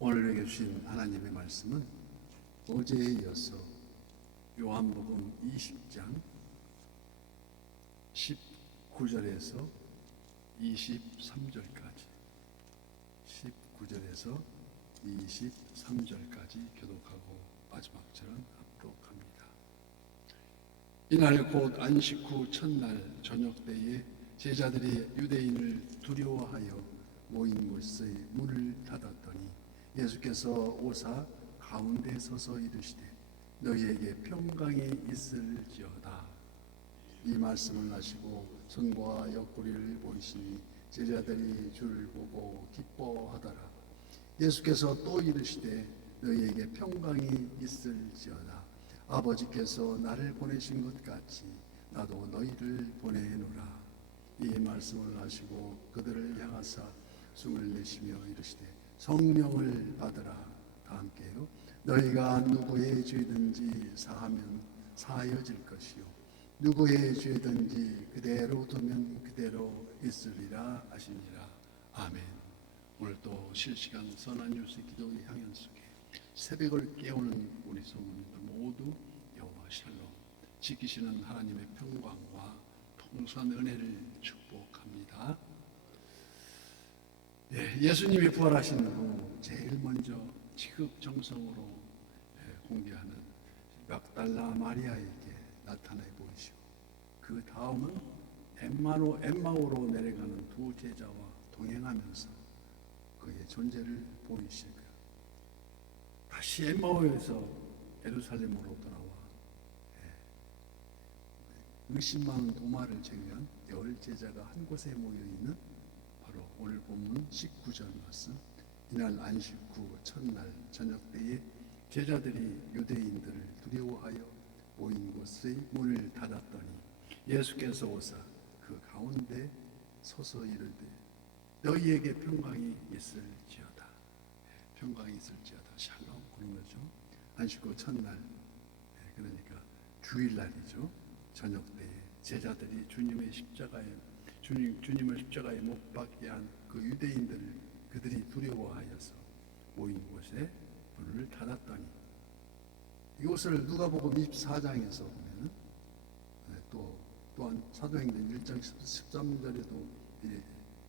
오늘 내게 주신 하나님의 말씀은 어제에 이어서 요한복음 20장 19절에서 23절까지 19절에서 23절까지 교독하고 마지막 절은 합독합니다. 이날 곧 안식 후 첫날 저녁 때에 제자들이 유대인을 두려워하여 모인 곳의 문을 닫았더니 예수께서 오사 가운데 서서 이르시되 너희에게 평강이 있을지어다. 이 말씀을 하시고 손과 옆구리를 보이시니 제자들이 주를 보고 기뻐하더라. 예수께서 또 이르시되 너희에게 평강이 있을지어다. 아버지께서 나를 보내신 것 같이 나도 너희를 보내노라. 이 말씀을 하시고 그들을 향하사 숨을 내쉬며 이르시되 성령을 받으라. 다 함께요. 너희가 누구의 죄든지 사하면 사하여질 것이요 누구의 죄든지 그대로 두면 그대로 있으리라 하시니라. 아멘. 오늘도 실시간 선한 뉴스 기도의 향연 속에 새벽을 깨우는 우리 성도님들 모두 여호와 샬롬 지키시는 하나님의 평강과 풍성한 은혜를 축복합니다. 예수님이 부활하신 후 제일 먼저 지극정성으로 공개하는 막달라 마리아에게 나타나 보이시고 그 다음은 엠마오로 내려가는 두 제자와 동행하면서 그의 존재를 보이시고요. 다시 엠마오에서 예루살렘으로 돌아와 의심 많은 도마를 제외한 10제자가 한 곳에 모여있는 바로 오늘 본문 19절 말씀. 이날 안식 후 첫날 저녁 때에 제자들이 유대인들을 두려워하여 모인 곳의 문을 닫았더니 예수께서 오사 그 가운데 서서 이르되 너희에게 평강이 있을지어다. 평강이 있을지어다. 샬롬 그런 거죠. 안식 후 첫날, 그러니까 주일날이죠. 저녁 때에 제자들이 주님을 십자가에 못 박게 한 그 유대인들을 그들이 두려워하여서 모인 곳에 문을 닫았더니 이것을 누가복음 24장에서 보면은 또한 사도행전 1장 13절에도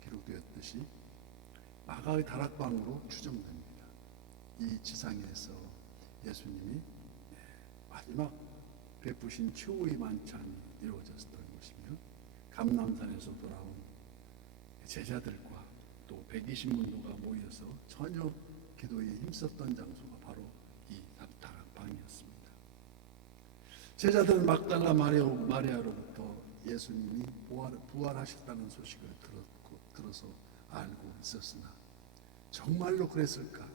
기록되었듯이 마가의 다락방으로 추정됩니다. 이 지상에서 예수님이 마지막 베푸신 최후의 만찬이 이루어졌던 곳이며 감람산에서 돌아온 제자들과 또 120문도가 모여서 전혀 기도에 힘썼던 장소가 바로 이 다락방이었습니다. 제자들은 막달라 마리아로부터 예수님이 부활하셨다는 소식을 들어서 알고 있었으나 정말로 그랬을까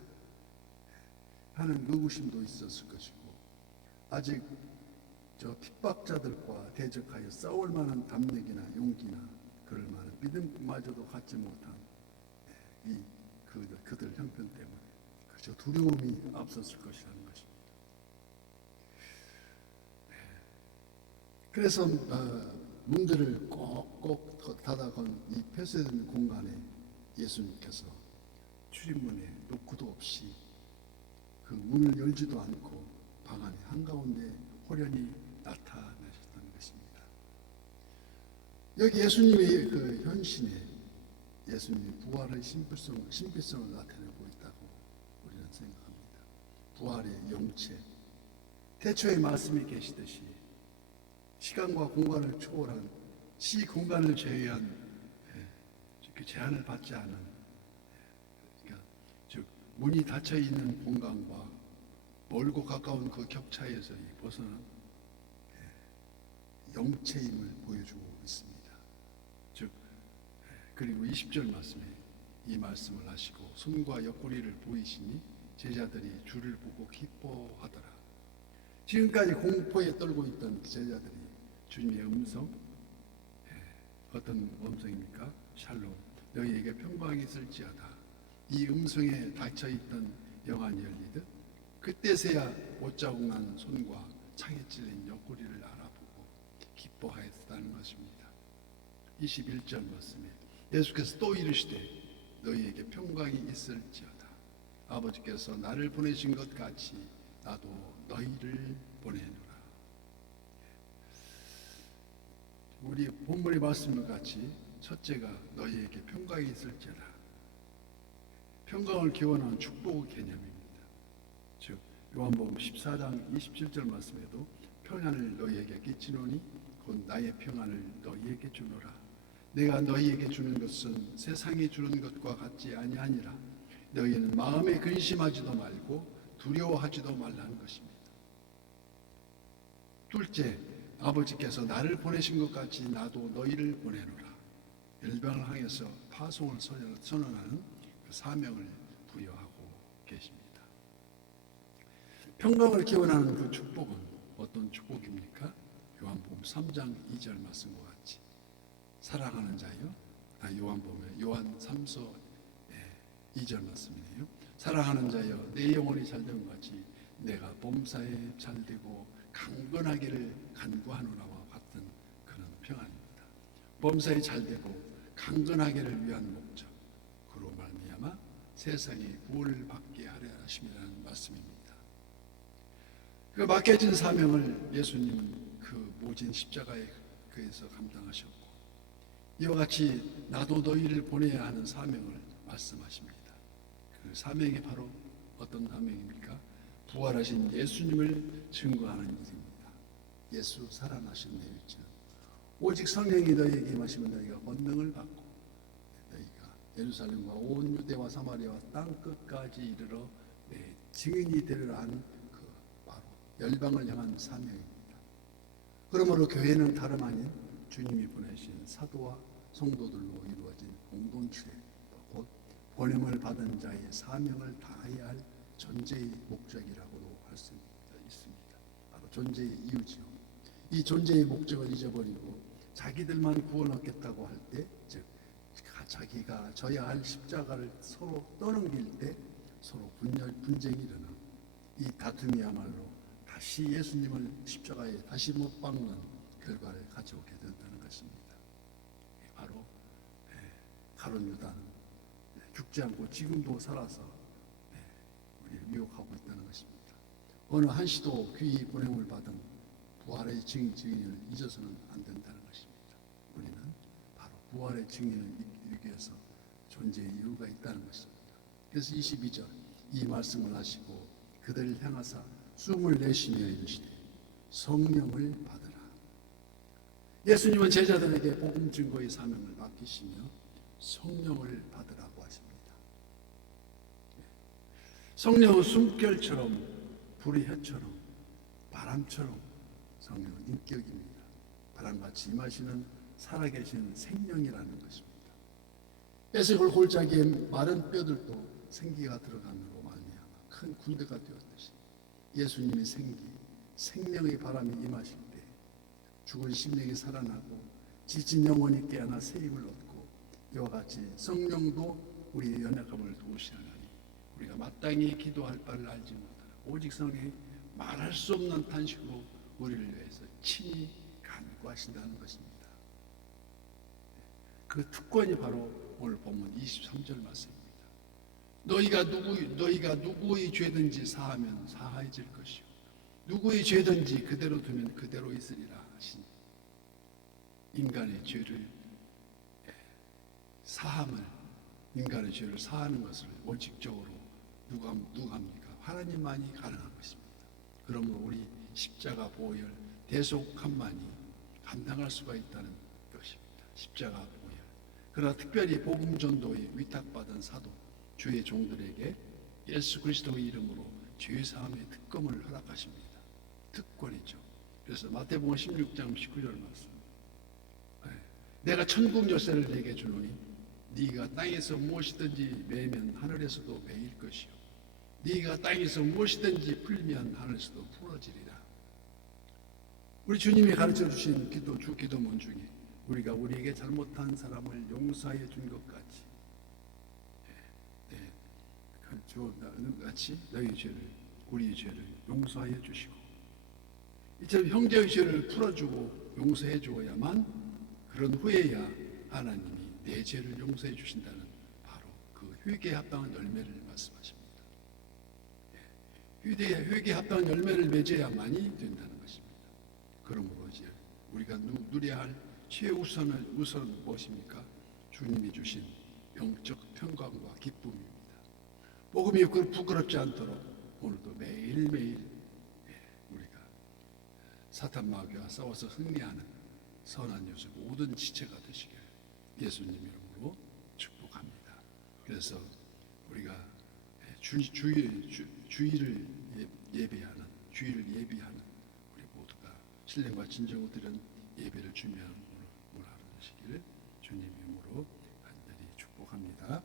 하는 의구심도 있었을 것이고 아직 저 핍박자들과 대적하여 싸울 만한 담력이나 용기나 그럴 만한 믿음마저도 갖지 못한 그들 형편 때문에 그저 두려움이 앞섰을 것이라는 것입니다. 그래서 문들을 꼭꼭 닫아건 이 폐쇄된 공간에 예수님께서 출입문에 노크도 없이 그 문을 열지도 않고 방 안에 한가운데 호련히 나타나셨다는 것입니다. 여기 예수님의 그 현신에 예수님이 부활의 신비성을 나타내고 있다고 우리는 생각합니다. 부활의 영체, 태초에 말씀이 계시듯이 시간과 공간을 초월한 시공간을 제외한 그 제한을 받지 않은 그러니까 즉 문이 닫혀 있는 공간과 멀고 가까운 그 격차에서 벗어난 영체임을 보여주고 있습니다. 즉 그리고 20절 말씀에 이 말씀을 하시고 손과 옆구리를 보이시니 제자들이 주를 보고 기뻐하더라. 지금까지 공포에 떨고 있던 제자들이 주님의 음성, 어떤 음성입니까? 샬롬, 너희에게 평강이 있을지어다. 이 음성에 닫혀있던 영안이 열리듯 그때서야 못자국 난 손과 창에 찔린 옆구리를 알아보고 기뻐하였다는 것입니다. 21절 말씀에 예수께서 또 이르시되 너희에게 평강이 있을지어다. 아버지께서 나를 보내신 것 같이 나도 너희를 보내노라. 우리 본문의 말씀과 같이 첫째가 너희에게 평강이 있을지라. 평강을 기원하는 축복의 개념입니다. 즉 요한복음 14장 27절 말씀에도 평안을 너희에게 끼치노니 곧 나의 평안을 너희에게 주노라. 내가 너희에게 주는 것은 세상이 주는 것과 같지 아니하니라. 너희는 마음에 근심하지도 말고 두려워하지도 말라는 것입니다. 둘째, 아버지께서 나를 보내신 것 같이 나도 너희를 보내노라. 열방을 향해서 파송을 선언하는 그 사명을 부여하고 계십니다. 평강을 기원하는 그 축복은 어떤 축복입니까? 요한복음 3장 2절 말씀과 같이 사랑하는 자여, 요한복음에 요한 3서 2절 말씀이네요. 사랑하는 자여, 내 영혼이 잘됨 같이 내가 범사에 잘되고 강건하기를 간구하노라와 같은 그런 평안입니다. 범사에 잘되고 강건하기를 위한 목적, 그로 말미암아 세상이 구원을 받게 하려 하심이라는 말씀입니다. 그 맡겨진 사명을 예수님 그 모진 십자가에 그에서 감당하셨고, 이와 같이 나도 너희를 보내야 하는 사명을 말씀하십니다. 그 사명이 바로 어떤 사명입니까? 부활하신 예수님을 증거하는 일입니다. 예수 살아나신 내일쯤 오직 성령이 너희에게 임하시면 너희가 권능을 받고 너희가 예루살렘과 온 유대와 사마리아와 땅 끝까지 이르러 내 증인이 되리라 하는 그 바로 열방을 향한 사명입니다. 그러므로 교회는 다름 아닌 주님이 보내신 사도와 성도들로 이루어진 공동체, 곧 보냄을 받은 자의 사명을 다해야 할 존재의 목적이라고도 할 수 있습니다. 바로 존재의 이유지요. 이 존재의 목적을 잊어버리고 자기들만 구원 얻겠다고 할 때, 즉 자기가 져야 할 십자가를 서로 떠넘길 때 서로 분쟁이 일어나 이 다툼이야말로 다시 예수님을 십자가에 다시 못 박는 결과를 가져오게 된다는 것입니다. 바로 가룟 유다는 죽지 않고 지금도 살아서 우리를 미혹하고 있다는 것입니다. 어느 한시도 귀히 보냄을 받은 부활의 증인을 잊어서는 안 된다는 것입니다. 우리는 바로 부활의 증인을 이루기 위해서 존재의 이유가 있다는 것입니다. 그래서 22절 이 말씀을 하시고 그들을 향하사 숨을 내쉬며 이르시되 성령을 받으라. 예수님은 제자들에게 복음 증거의 사명을 맡기시며 성령을 받으라고 하십니다. 성령은 숨결처럼 불의 혀처럼 바람처럼 성령은 인격입니다. 바람같이 임하시는 살아계신 생명이라는 것입니다. 에스겔 골짜기에 마른 뼈들도 생기가 들어감으로 말미암아 큰 군대가 되었듯이 예수님의 생명의 바람이 임하실 때 죽은 심령이 살아나고 지친 영혼이 깨어나 새 힘을 얻고 이와 같이 성령도 우리의 연약함을 도우시하나니 우리가 마땅히 기도할 바를 알지 못하나 오직 성령이 말할 수 없는 탄식으로 우리를 위해서 친히 간구하신다는 것입니다. 그 특권이 바로 오늘 본문 23절 말씀입니다. 너희가 누구의 죄든지 사하면 사하여질 것이요 누구의 죄든지 그대로 두면 그대로 있으리라 하신 인간의 죄를 인간의 죄를 사하는 것을 원칙적으로 누가 합니까? 하나님만이 가능한 것입니다. 그러므로 우리 십자가 보혈 대속함만이 감당할 수가 있다는 것입니다. 십자가 보혈. 그러나 특별히 복음 전도에 위탁받은 사도 주의 종들에게 예수 그리스도의 이름으로 죄 사함의 특권을 허락하십니다. 특권이죠. 그래서 마태복음 16장 19절 말씀. 내가 천국 열쇠를 내게 주노니 네가 땅에서 무엇이든지 매면 하늘에서도 매일 것이요 네가 땅에서 무엇이든지 풀면 하늘에서도 풀어지리라. 우리 주님이 가르쳐 주신 주 기도문 중에 우리가 우리에게 잘못한 사람을 용서해 준 것 같이 같이 너희 죄를 우리의 죄를 용서하여 주시고 이처럼 형제의 죄를 풀어주고 용서해 주어야만 그런 후에야 하나님이 내 죄를 용서해 주신다는 바로 그 회개에 합당한 열매를 말씀하십니다. 회개에 합당한 열매를 맺어야만이 된다는 것입니다. 그러므로 이제 우리가 누려야 할 최우선은 무엇입니까? 주님이 주신 영적 평강과 기쁨입니다. 복음이 부끄럽지 않도록 오늘도 매일매일 우리가 사탄 마귀와 싸워서 승리하는 선한 요소 모든 지체가 되시길 예수님 이름으로 축복합니다. 그래서 우리가 주의를 예배하는 우리 모두가 신령과 진정을 드린 예배를 준비하는 오늘 하루 되시기를 주님 이름으로 간절히 축복합니다.